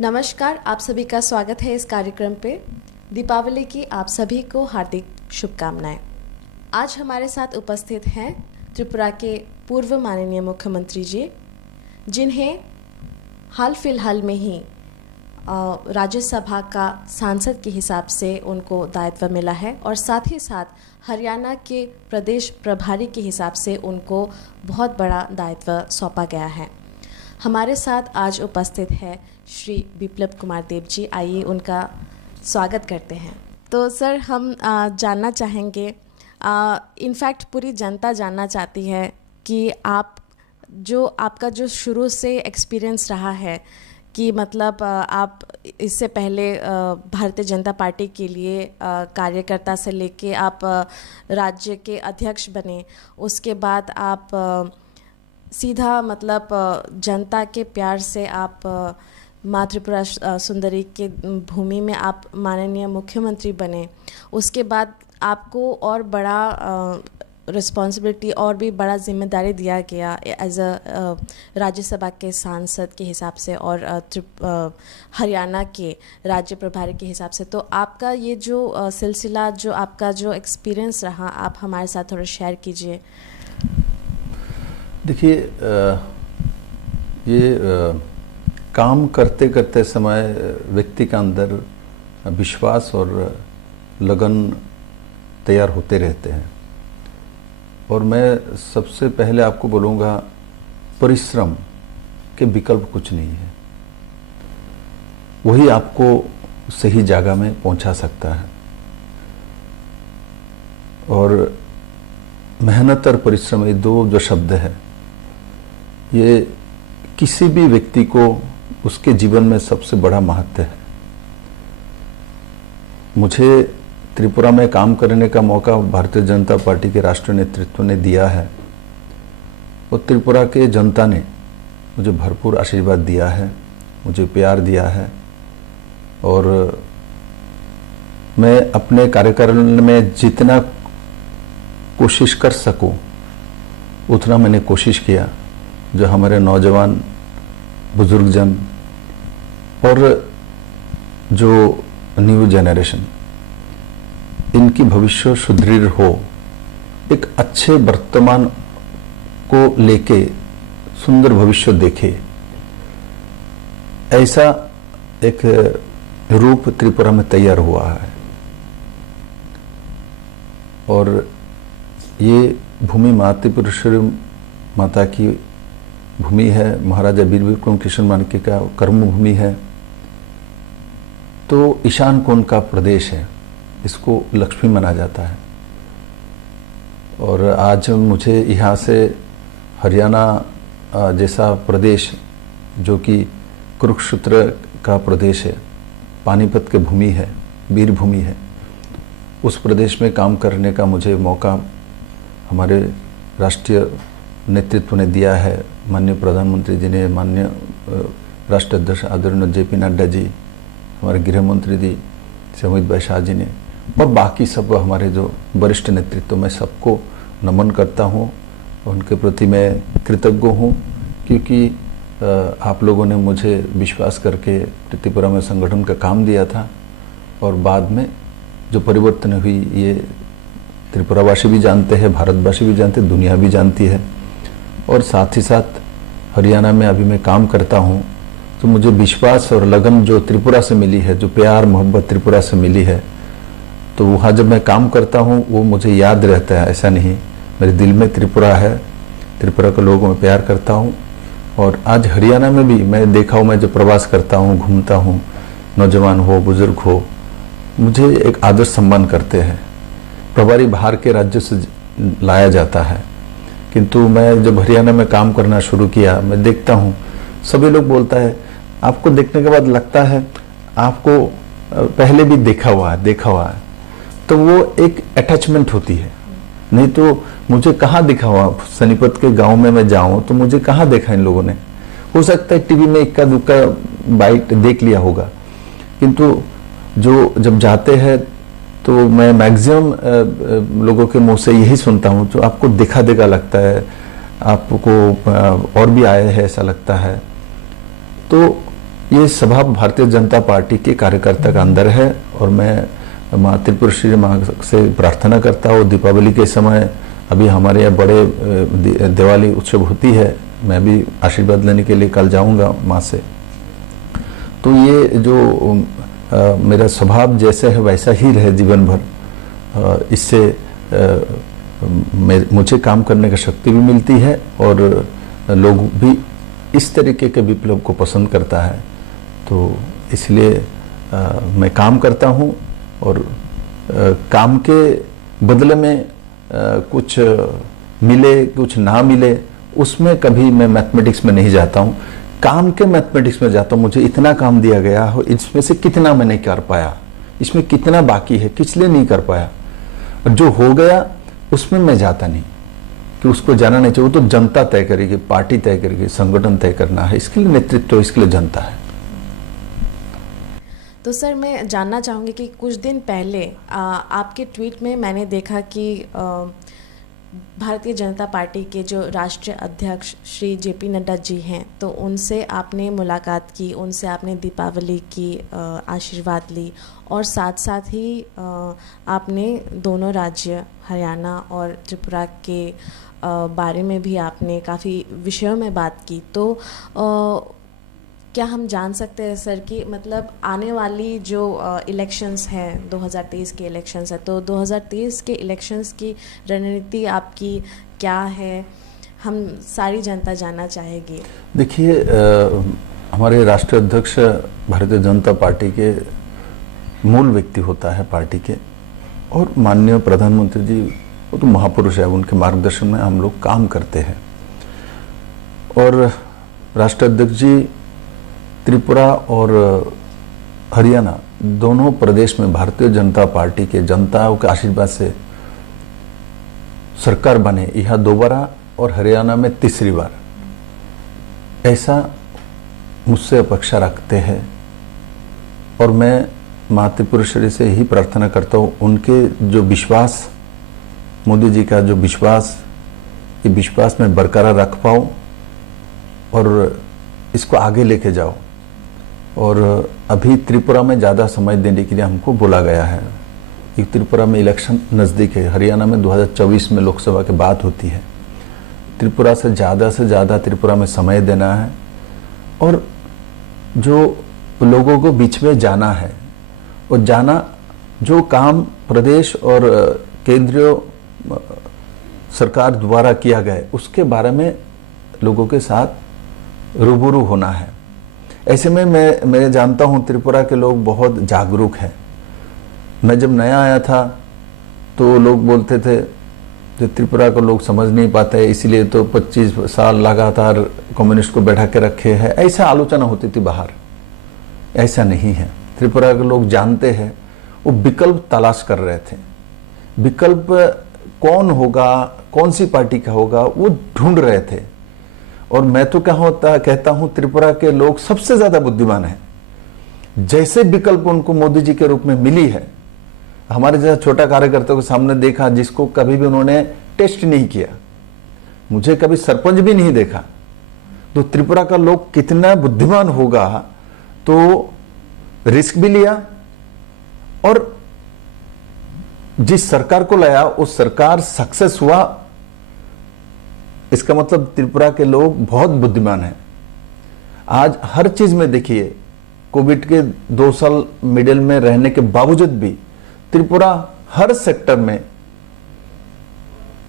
नमस्कार, आप सभी का स्वागत है इस कार्यक्रम पे। दीपावली की आप सभी को हार्दिक शुभकामनाएं। आज हमारे साथ उपस्थित हैं त्रिपुरा के पूर्व माननीय मुख्यमंत्री जी, जिन्हें हाल फिलहाल में ही राज्यसभा का सांसद के हिसाब से उनको दायित्व मिला है और साथ ही साथ हरियाणा के प्रदेश प्रभारी के हिसाब से उनको बहुत बड़ा दायित्व सौंपा गया है। हमारे साथ आज उपस्थित है श्री बिप्लब कुमार देव जी। आइए उनका स्वागत करते हैं। तो सर, हम जानना चाहेंगे, इनफैक्ट पूरी जनता जानना चाहती है कि आपका जो शुरू से एक्सपीरियंस रहा है कि मतलब आप इससे पहले भारतीय जनता पार्टी के लिए कार्यकर्ता से लेके आप राज्य के अध्यक्ष बने, उसके बाद आप सीधा मतलब जनता के प्यार से आप माँ त्रिपुरा सुंदरी के भूमि में आप माननीय मुख्यमंत्री बने। उसके बाद आपको और बड़ा रिस्पॉन्सिबिलिटी और भी बड़ा जिम्मेदारी दिया गया एज अ राज्यसभा के सांसद के हिसाब से और हरियाणा के राज्य प्रभारी के हिसाब से। तो आपका ये जो सिलसिला, जो आपका जो एक्सपीरियंस रहा, आप हमारे साथ थोड़ा शेयर कीजिए। देखिए, ये काम करते करते समय व्यक्ति का अंदर विश्वास और लगन तैयार होते रहते हैं। और मैं सबसे पहले आपको बोलूँगा, परिश्रम के विकल्प कुछ नहीं है। वही आपको सही जगह में पहुंचा सकता है। और मेहनत और परिश्रम, ये दो जो शब्द है, ये किसी भी व्यक्ति को उसके जीवन में सबसे बड़ा महत्व है। मुझे त्रिपुरा में काम करने का मौका भारतीय जनता पार्टी के राष्ट्रीय नेतृत्व ने दिया है और त्रिपुरा के जनता ने मुझे भरपूर आशीर्वाद दिया है, मुझे प्यार दिया है। और मैं अपने कार्यकाल में जितना कोशिश कर सकूं उतना मैंने कोशिश किया। जो हमारे नौजवान बुजुर्गजन और जो न्यू जनरेशन, इनकी भविष्य सुदृढ़ हो, एक अच्छे वर्तमान को लेके सुंदर भविष्य देखे, ऐसा एक रूप त्रिपुरा में तैयार हुआ है। और ये भूमि माँ त्रिपुरेश्वरी माता की भूमि है, महाराजा वीर विक्रम कृष्ण मानकी का कर्म भूमि है। तो ईशान कोण का प्रदेश है, इसको लक्ष्मी माना जाता है। और आज मुझे यहाँ से हरियाणा जैसा प्रदेश, जो कि कुरुक्षेत्र का प्रदेश है, पानीपत की भूमि है, वीर भूमि है, उस प्रदेश में काम करने का मुझे मौका हमारे राष्ट्रीय नेतृत्व ने दिया है। माननीय प्रधानमंत्री जी ने, माननीय राष्ट्रीय अध्यक्ष आदरणीय जेपी नड्डा जी, हमारे गृह मंत्री जी अमित भाई शाह जी ने, और बाकी सब हमारे जो वरिष्ठ नेतृत्व, मैं सबको नमन करता हूँ। उनके प्रति मैं कृतज्ञ हूँ, क्योंकि आप लोगों ने मुझे विश्वास करके त्रिपुरा में संगठन का काम दिया था। और बाद में जो परिवर्तन हुई, ये त्रिपुरावासी भी जानते हैं, भारतवासी भी जानते हैं, दुनिया भी जानती है। और साथ ही साथ हरियाणा में अभी मैं काम करता हूँ, तो मुझे विश्वास और लगन जो त्रिपुरा से मिली है, जो प्यार मोहब्बत त्रिपुरा से मिली है, तो वहाँ जब मैं काम करता हूँ वो मुझे याद रहता है। ऐसा नहीं, मेरे दिल में त्रिपुरा है, त्रिपुरा के लोगों में प्यार करता हूँ। और आज हरियाणा में भी मैं देखा हूँ, मैं जब प्रवास करता हूँ, घूमता हूँ, नौजवान हो बुजुर्ग हो, मुझे एक आदर सम्मान करते हैं। प्रभारी बाहर के राज्य से लाया जाता है, किंतु मैं जब हरियाणा में काम करना शुरू किया, मैं देखता हूँ सभी लोग बोलता है, आपको देखने के बाद लगता है आपको पहले भी देखा हुआ है। तो वो एक अटैचमेंट होती है। नहीं तो मुझे कहाँ दिखा हुआ, सोनीपत के गांव में मैं जाऊं तो मुझे कहाँ देखा इन लोगों ने। हो सकता है टीवी में इक्का दुक्का बाइट देख लिया होगा, किंतु जो जब जाते हैं तो मैं मैक्सिमम लोगों के मुंह से यही सुनता हूँ, जो आपको देखा लगता है, आपको और भी आए हैं ऐसा लगता है। तो ये स्वभाव भारतीय जनता पार्टी के कार्यकर्ता का अंदर है और मैं माँ त्रिपुरेश्वरी माँ से प्रार्थना करता हूँ। दीपावली के समय अभी हमारे यहाँ बड़े दिवाली उत्सव होती है, मैं भी आशीर्वाद लेने के लिए कल जाऊंगा माँ से। तो ये जो मेरा स्वभाव जैसे है वैसा ही रहे जीवन भर, इससे मुझे काम करने की शक्ति भी मिलती है और लोग भी इस तरीके के विप्लव को पसंद करता है। तो इसलिए मैं काम करता हूँ और काम के बदले में कुछ मिले कुछ ना मिले उसमें कभी मैं मैथमेटिक्स में नहीं जाता हूँ, काम के मैथमेटिक्स में जाता हूँ। मुझे इतना काम दिया गया हो, इसमें से कितना मैं नहीं कर पाया, इसमें कितना बाकी है, किस लिए नहीं कर पाया, और जो हो गया उसमें मैं जाता नहीं कि उसको जाना नहीं चाहिए। वो तो जनता तय करेगी, पार्टी तय करेगी, संगठन तय करना है, इसके लिए नेतृत्व, इसके लिए जनता है। तो सर मैं जानना चाहूँगी कि कुछ दिन पहले आपके ट्वीट में मैंने देखा कि भारतीय जनता पार्टी के जो राष्ट्रीय अध्यक्ष श्री जेपी नड्डा जी हैं, तो उनसे आपने मुलाकात की, उनसे आपने दीपावली की आशीर्वाद ली और साथ साथ ही आपने दोनों राज्य हरियाणा और त्रिपुरा के बारे में भी आपने काफ़ी विषयों में बात की। तो क्या हम जान सकते हैं सर कि मतलब आने वाली जो इलेक्शंस हैं, 2023 के इलेक्शंस हैं, तो 2023 के इलेक्शंस की रणनीति आपकी क्या है, हम सारी जनता जानना चाहेगी। देखिए, हमारे राष्ट्रीय अध्यक्ष भारतीय जनता पार्टी के मूल व्यक्ति होता है पार्टी के, और माननीय प्रधानमंत्री जी वो तो महापुरुष है, उनके मार्गदर्शन में हम लोग काम करते हैं। और राष्ट्रीय अध्यक्ष जी त्रिपुरा और हरियाणा दोनों प्रदेश में भारतीय जनता पार्टी के जनताओं के आशीर्वाद से सरकार बने, यह दोबारा और हरियाणा में तीसरी बार, ऐसा मुझसे अपेक्षा रखते हैं। और मैं माँ त्रिपुरेश्वरी से ही प्रार्थना करता हूँ, उनके जो विश्वास, मोदी जी का जो विश्वास, ये विश्वास मैं बरकरार रख पाऊँ और इसको आगे लेके जाओ। और अभी त्रिपुरा में ज़्यादा समय देने के लिए हमको बोला गया है। एक त्रिपुरा में इलेक्शन नज़दीक है, हरियाणा में 2024 में लोकसभा की बात होती है। त्रिपुरा से ज़्यादा त्रिपुरा में समय देना है और जो लोगों को बीच में जाना है और जाना, जो काम प्रदेश और केंद्रीय सरकार द्वारा किया गया उसके बारे में लोगों के साथ रूबरू होना है। ऐसे में मैं जानता हूँ त्रिपुरा के लोग बहुत जागरूक हैं। मैं जब नया आया था तो लोग बोलते थे कि त्रिपुरा को लोग समझ नहीं पाते, इसलिए तो 25 साल लगातार कम्युनिस्ट को बैठा के रखे हैं, ऐसा आलोचना होती थी बाहर। ऐसा नहीं है, त्रिपुरा के लोग जानते हैं, वो विकल्प तलाश कर रहे थे। विकल्प कौन होगा, कौन सी पार्टी का होगा, वो ढूंढ रहे थे। और मैं तो कहता हूं त्रिपुरा के लोग सबसे ज्यादा बुद्धिमान हैं। जैसे विकल्प उनको मोदी जी के रूप में मिली है, हमारे जैसा छोटा कार्यकर्ता के सामने देखा जिसको कभी भी उन्होंने टेस्ट नहीं किया, मुझे कभी सरपंच भी नहीं देखा, तो त्रिपुरा का लोग कितना बुद्धिमान होगा। तो रिस्क भी लिया और जिस सरकार को लाया उस सरकार सक्सेस हुआ। इसका मतलब त्रिपुरा के लोग बहुत बुद्धिमान हैं। आज हर चीज में देखिए, कोविड के 2 साल मिडिल में रहने के बावजूद भी त्रिपुरा हर सेक्टर में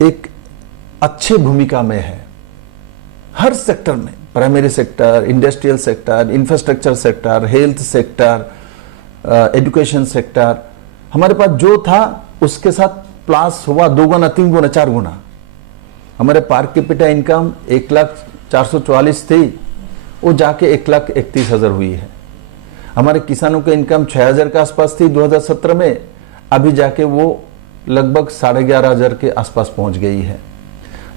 एक अच्छी भूमिका में है। हर सेक्टर में, primary sector, industrial sector, infrastructure sector, health sector, education sector, हमारे पास जो था उसके साथ प्लस हुआ 2 गुना, 3 गुना, 4 गुना। हमारे पर कैपिटा इनकम 1,04,44 थी, वो जाके 1,31,000 हुई है। हमारे किसानों के इनकम 6,000 के आसपास थी 2017 में, अभी जाके वो लगभग 11,500 के आसपास पहुंच गई है।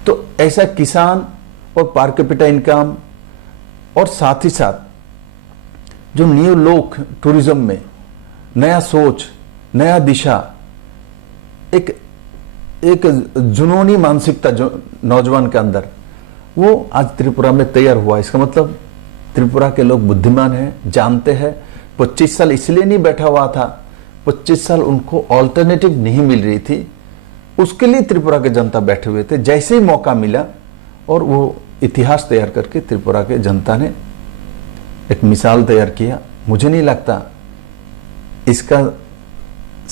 तो ऐसा किसान और पर कैपिटा इनकम, और साथ ही साथ जो न्यू लोग टूरिज्म में नया सोच, नया दिशा, एक जुनूनी मानसिकता जो नौजवान के अंदर, वो आज त्रिपुरा में तैयार हुआ। इसका मतलब त्रिपुरा के लोग बुद्धिमान हैं, जानते हैं। 25 साल इसलिए नहीं बैठा हुआ था, 25 साल उनको ऑल्टरनेटिव नहीं मिल रही थी, उसके लिए त्रिपुरा के जनता बैठे हुए थे। जैसे ही मौका मिला और वो इतिहास तैयार करके त्रिपुरा के जनता ने एक मिसाल तैयार किया। मुझे नहीं लगता इसका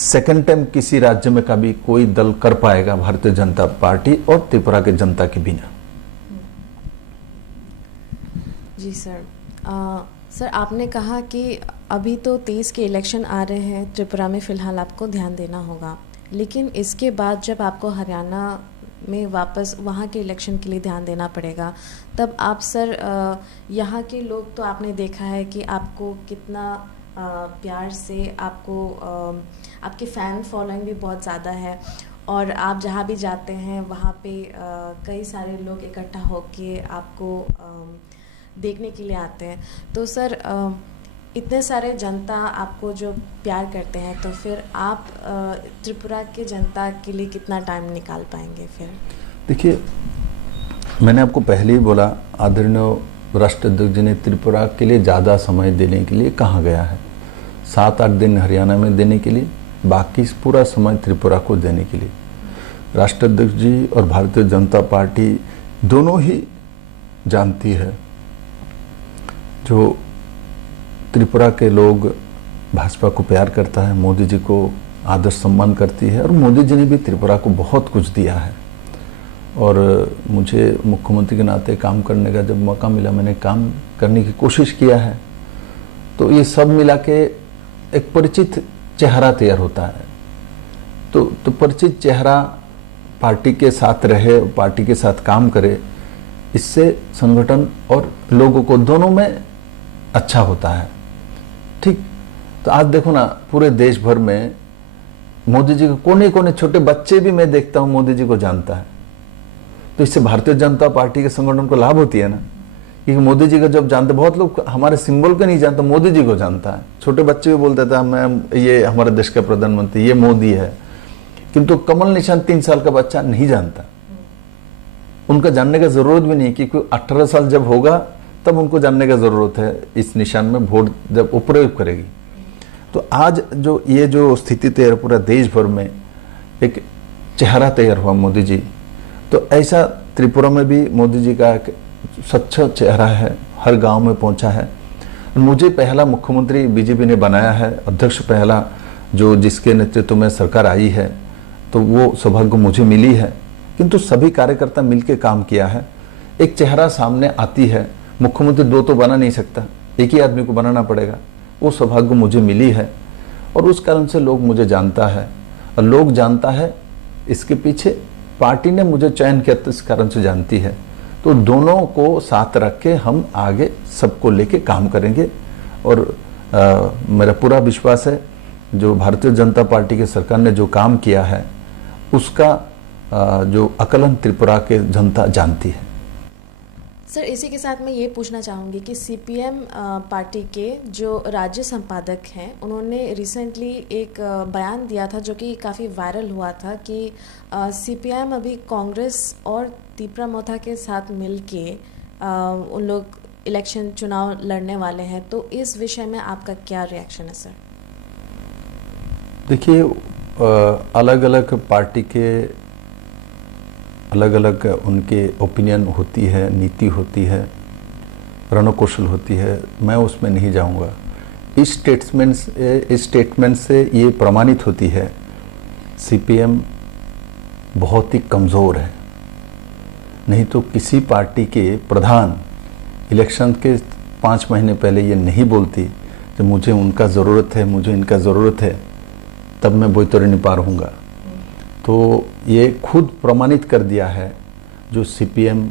सेकंड टाइम किसी राज्य में कभी कोई दल कर पाएगा, भारतीय जनता पार्टी और त्रिपुरा के जनता के बिना। जी सर। सर, आपने कहा कि अभी तो 23 के इलेक्शन आ रहे हैं, त्रिपुरा में फ़िलहाल आपको ध्यान देना होगा, लेकिन इसके बाद जब आपको हरियाणा में वापस वहाँ के इलेक्शन के लिए ध्यान देना पड़ेगा, तब आप सर यहाँ के लोग तो आपने देखा है कि आपको कितना प्यार से आपके फ़ैन फॉलोइंग भी बहुत ज़्यादा है, और आप जहाँ भी जाते हैं वहाँ पे कई सारे लोग इकट्ठा होके आपको देखने के लिए आते हैं। तो सर इतने सारे जनता आपको जो प्यार करते हैं, तो फिर आप त्रिपुरा के जनता के लिए कितना टाइम निकाल पाएंगे फिर? देखिए, मैंने आपको पहले ही बोला, आदरणीय राष्ट्राध्यक्ष जी ने त्रिपुरा के लिए ज़्यादा समय देने के लिए कहा गया है। 7-8 दिन हरियाणा में देने के लिए, बाकी पूरा समय त्रिपुरा को देने के लिए। राष्ट्राध्यक्ष जी और भारतीय जनता पार्टी दोनों ही जानती है, जो त्रिपुरा के लोग भाजपा को प्यार करता है, मोदी जी को आदर सम्मान करती है, और मोदी जी ने भी त्रिपुरा को बहुत कुछ दिया है। और मुझे मुख्यमंत्री के नाते काम करने का जब मौका मिला, मैंने काम करने की कोशिश किया है। तो ये सब मिला के एक परिचित चेहरा तैयार होता है। तो परिचित चेहरा पार्टी के साथ रहे, पार्टी के साथ काम करे, इससे संगठन और लोगों को दोनों में अच्छा होता है। ठीक, तो आज देखो ना, पूरे देश भर में मोदी जी के कोने कोने, छोटे बच्चे भी मैं देखता हूं मोदी जी को जानता है। तो इससे भारतीय जनता पार्टी के संगठन को लाभ होती है ना, क्योंकि मोदी जी को जब जानते, बहुत लोग हमारे सिंबल को नहीं जानते, मोदी जी को जानता है। छोटे बच्चे भी बोलते थे मैं, ये हमारे देश का प्रधानमंत्री, ये मोदी है, किंतु कमल निशान 3 साल का बच्चा नहीं जानता। उनका जानने का जरूरत भी नहीं, क्योंकि 18 साल जब होगा तब उनको जानने का जरूरत है इस निशान में वोट जब उपयोग करेगी। तो आज जो स्थिति तैयार, पूरा देश भर में एक चेहरा तैयार हुआ मोदी जी, तो ऐसा त्रिपुरा में भी मोदी जी का एक सच्चा चेहरा है, हर गांव में पहुंचा है। मुझे पहला मुख्यमंत्री बीजेपी ने बनाया है, अध्यक्ष पहला जो जिसके नेतृत्व में सरकार आई है, तो वो सौभाग्य मुझे मिली है। किंतु सभी कार्यकर्ता मिलकर काम किया है, एक चेहरा सामने आती है। मुख्यमंत्री 2 तो बना नहीं सकता, एक ही आदमी को बनाना पड़ेगा, वो सौभाग्य मुझे मिली है। और उस कारण से लोग मुझे जानता है, और लोग जानता है इसके पीछे पार्टी ने मुझे चयन किया, तो इस कारण से जानती है। तो दोनों को साथ रख के हम आगे सबको लेके काम करेंगे। और मेरा पूरा विश्वास है, जो भारतीय जनता पार्टी की सरकार ने जो काम किया है उसका जो आकलन त्रिपुरा के जनता जानती है। सर, इसी के साथ मैं ये पूछना चाहूँगी कि सीपीएम पार्टी के जो राज्य संपादक हैं, उन्होंने रिसेंटली एक बयान दिया था जो कि काफ़ी वायरल हुआ था कि सीपीएम अभी कांग्रेस और तीपरा मोथा के साथ मिलके उन लोग इलेक्शन चुनाव लड़ने वाले हैं। तो इस विषय में आपका क्या रिएक्शन है सर? देखिए, अलग अलग पार्टी के अलग अलग उनके ओपिनियन होती है, नीति होती है, रणकौशल होती है, मैं उसमें नहीं जाऊंगा। इस स्टेटमेंट से ये प्रमाणित होती है सीपीएम बहुत ही कमज़ोर है। नहीं तो किसी पार्टी के प्रधान इलेक्शन के 5 महीने पहले ये नहीं बोलती कि मुझे उनका ज़रूरत है, मुझे इनका ज़रूरत है, तब मैं बोईतरणी पार होऊंगा। तो ये खुद प्रमाणित कर दिया है जो सीपीएम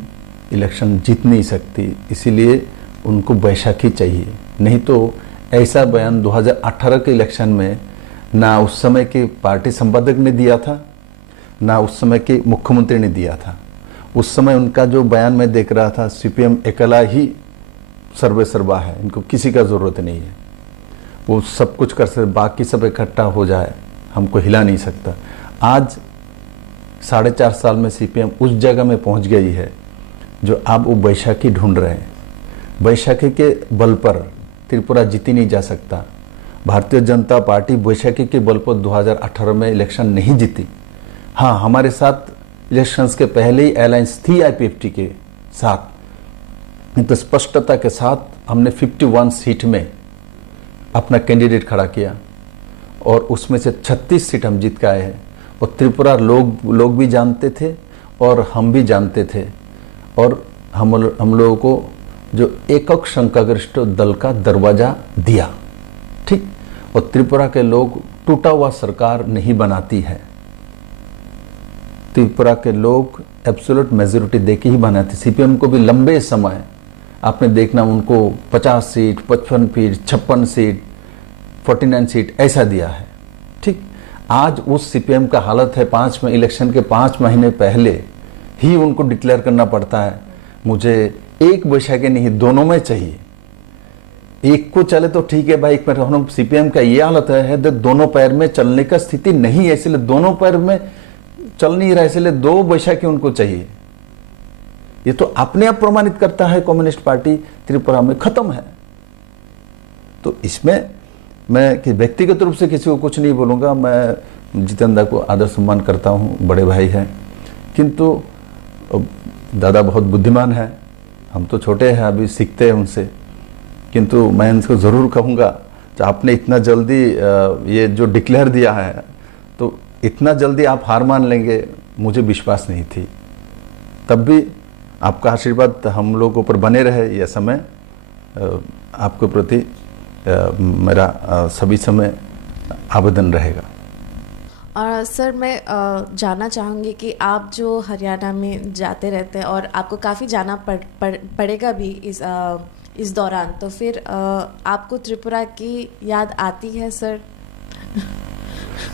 इलेक्शन जीत नहीं सकती, इसीलिए उनको बैसाखी चाहिए। नहीं तो ऐसा बयान 2018 के इलेक्शन में ना उस समय के पार्टी संपादक ने दिया था, ना उस समय के मुख्यमंत्री ने दिया था। उस समय उनका जो बयान मैं देख रहा था, सीपीएम अकेला ही सर्वे सर्वा है, इनको किसी का ज़रूरत नहीं है, वो सब कुछ कर सकते, बाकी सब इकट्ठा हो जाए हमको हिला नहीं सकता। आज 4.5 साल में सीपीएम उस जगह में पहुंच गई है जो अब वो बैसाखी ढूंढ रहे हैं। बैसाखी के बल पर त्रिपुरा जीती नहीं जा सकता। भारतीय जनता पार्टी बैसाखी के बल पर 2018 में इलेक्शन नहीं जीती। हाँ, हमारे साथ इलेक्शंस के पहले ही अलायंस थी आईपीएफटी के साथ, तो स्पष्टता के साथ हमने 51 सीट में अपना कैंडिडेट खड़ा किया और उसमें से 36 सीट हम जीत के आए हैं। और त्रिपुरा लोग भी जानते थे और हम भी जानते थे, और हम लोगों को जो एकक संख्यागरिष्ठ दल का दरवाजा दिया, ठीक। और त्रिपुरा के लोग टूटा हुआ सरकार नहीं बनाती है, त्रिपुरा के लोग एब्सोल्यूट मेजोरिटी देके ही बनाते। सीपीएम को भी लंबे समय आपने देखना उनको 50 सीट, 55 सीट, 56 सीट, 49 सीट ऐसा दिया है, ठीक। आज उस सीपीएम का हालत है, इलेक्शन के 5 महीने पहले ही उनको डिक्लेयर करना पड़ता है मुझे एक बैसाखी नहीं, दोनों में चाहिए। एक को चले तो ठीक है भाई, एक में सीपीएम का ये हालत है दोनों पैर में चलने का स्थिति नहीं है, इसलिए दोनों पैर में चल नहीं रहा, इसलिए 2 बैसाखी उनको चाहिए। ये तो अपने आप प्रमाणित करता है कम्युनिस्ट पार्टी त्रिपुरा में खत्म है। तो इसमें मैं कि व्यक्तिगत रूप से किसी को कुछ नहीं बोलूंगा। मैं जितेंद्र को आदर सम्मान करता हूं, बड़े भाई हैं, किंतु दादा बहुत बुद्धिमान है, हम तो छोटे हैं, अभी सीखते हैं उनसे। किंतु मैं इनको जरूर कहूंगा कि आपने इतना जल्दी ये जो डिक्लेयर दिया है, तो इतना जल्दी आप हार मान लेंगे मुझे विश्वास नहीं थी। तब भी आपका आशीर्वाद हम लोगों पर बने रहे। यह समय आपके प्रति मेरा सभी समय आवेदन रहेगा। और सर मैं जानना चाहूँगी कि आप जो हरियाणा में जाते रहते हैं और आपको काफ़ी जाना पड़ेगा भी इस दौरान, तो फिर आपको त्रिपुरा की याद आती है सर?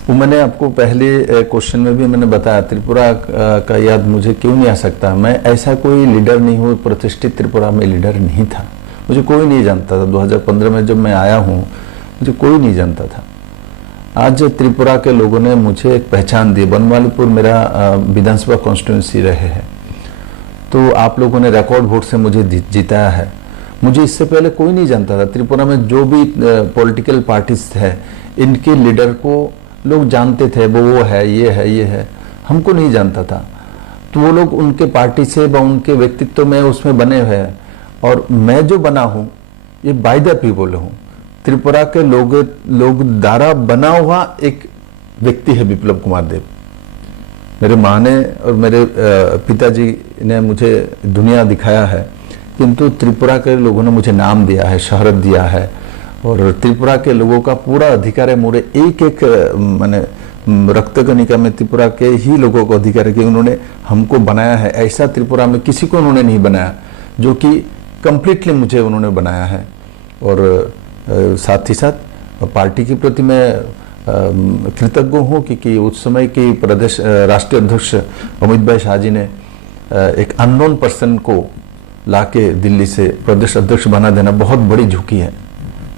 वो मैंने आपको पहले क्वेश्चन में भी मैंने बताया, त्रिपुरा का याद मुझे क्यों नहीं आ सकता। मैं ऐसा कोई लीडर नहीं हूँ, प्रतिष्ठित त्रिपुरा में लीडर नहीं था, मुझे कोई नहीं जानता था। 2015 में जब मैं आया हूँ मुझे कोई नहीं जानता था। आज त्रिपुरा के लोगों ने मुझे एक पहचान दी। बनमालीपुर मेरा विधानसभा कॉन्स्टिट्यूंसी रहे हैं, तो आप लोगों ने रिकॉर्ड वोट से मुझे जिताया है। मुझे इससे पहले कोई नहीं जानता था। त्रिपुरा में जो भी पॉलिटिकल पार्टीज है, इनके लीडर को लोग जानते थे, वो है, ये है, ये है, हमको नहीं जानता था। तो वो लोग उनके पार्टी से व उनके व्यक्तित्व में उसमें बने हुए हैं, और मैं जो बना हूँ ये बाय द पीपल हूँ। त्रिपुरा के लोग द्वारा बना हुआ एक व्यक्ति है विप्लव कुमार देव। मेरे माँ ने और मेरे पिताजी ने मुझे दुनिया दिखाया है, किंतु त्रिपुरा के लोगों ने मुझे नाम दिया है, शहरत दिया है, और त्रिपुरा के लोगों का पूरा अधिकार है। मोरे एक माने रक्त कणिका में त्रिपुरा के ही लोगों को अधिकार है कि उन्होंने हमको बनाया है। ऐसा त्रिपुरा में किसी को उन्होंने नहीं बनाया, जो कि कंप्लीटली मुझे उन्होंने बनाया है। और साथ ही साथ पार्टी के प्रति मैं कृतज्ञ हूँ कि उस समय की प्रदेश राष्ट्रीय अध्यक्ष अमित भाई शाह जी ने एक अननोन पर्सन को लाके दिल्ली से प्रदेश अध्यक्ष बना देना बहुत बड़ी झुकी है।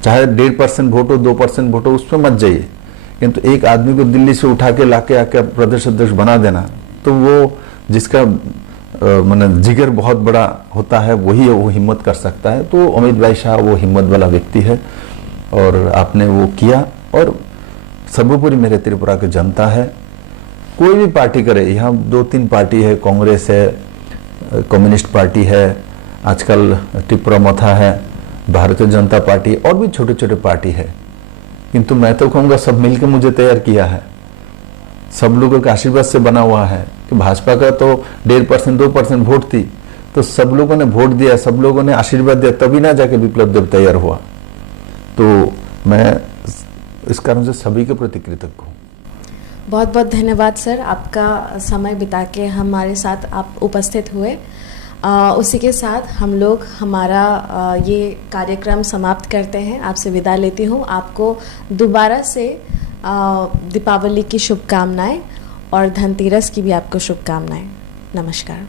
चाहे 1.5% वोट हो, 2% वोट हो, उसमें मत जाइए, किंतु एक आदमी को दिल्ली से उठा के लाके आके प्रदेश अध्यक्ष बना देना, तो वो जिसका माने जिगर बहुत बड़ा होता है वही वो हिम्मत कर सकता है। तो अमित भाई शाह वो हिम्मत वाला व्यक्ति है, और आपने वो किया। और सर्वोपरि मेरे त्रिपुरा की जनता है, कोई भी पार्टी करे, यहाँ 2-3 पार्टी है, कांग्रेस है, कम्युनिस्ट पार्टी है, आजकल त्रिपुरा मथा है, भारतीय जनता पार्टी, और भी छोटे छोटे पार्टी है, किंतु मैं तो कहूँगा सब मिलकर मुझे तैयार किया है, सब लोगों के आशीर्वाद से बना हुआ है। कि भाजपा का तो 1.5% 2% वोट थी, तो सब लोगों ने वोट दिया, सब लोगों ने आशीर्वाद दिया, तभी ना जाके विप्लव देव तैयार हुआ। तो मैं इस कारण से सभी के प्रति कृतज्ञ हूँ। बहुत बहुत धन्यवाद सर, आपका समय बिता के हमारे साथ आप उपस्थित हुए। उसी के साथ हम लोग हमारा ये कार्यक्रम समाप्त करते हैं, आपसे विदा लेती हूँ। आपको दोबारा से दीपावली की शुभकामनाएं और धनतेरस की भी आपको शुभकामनाएं। नमस्कार।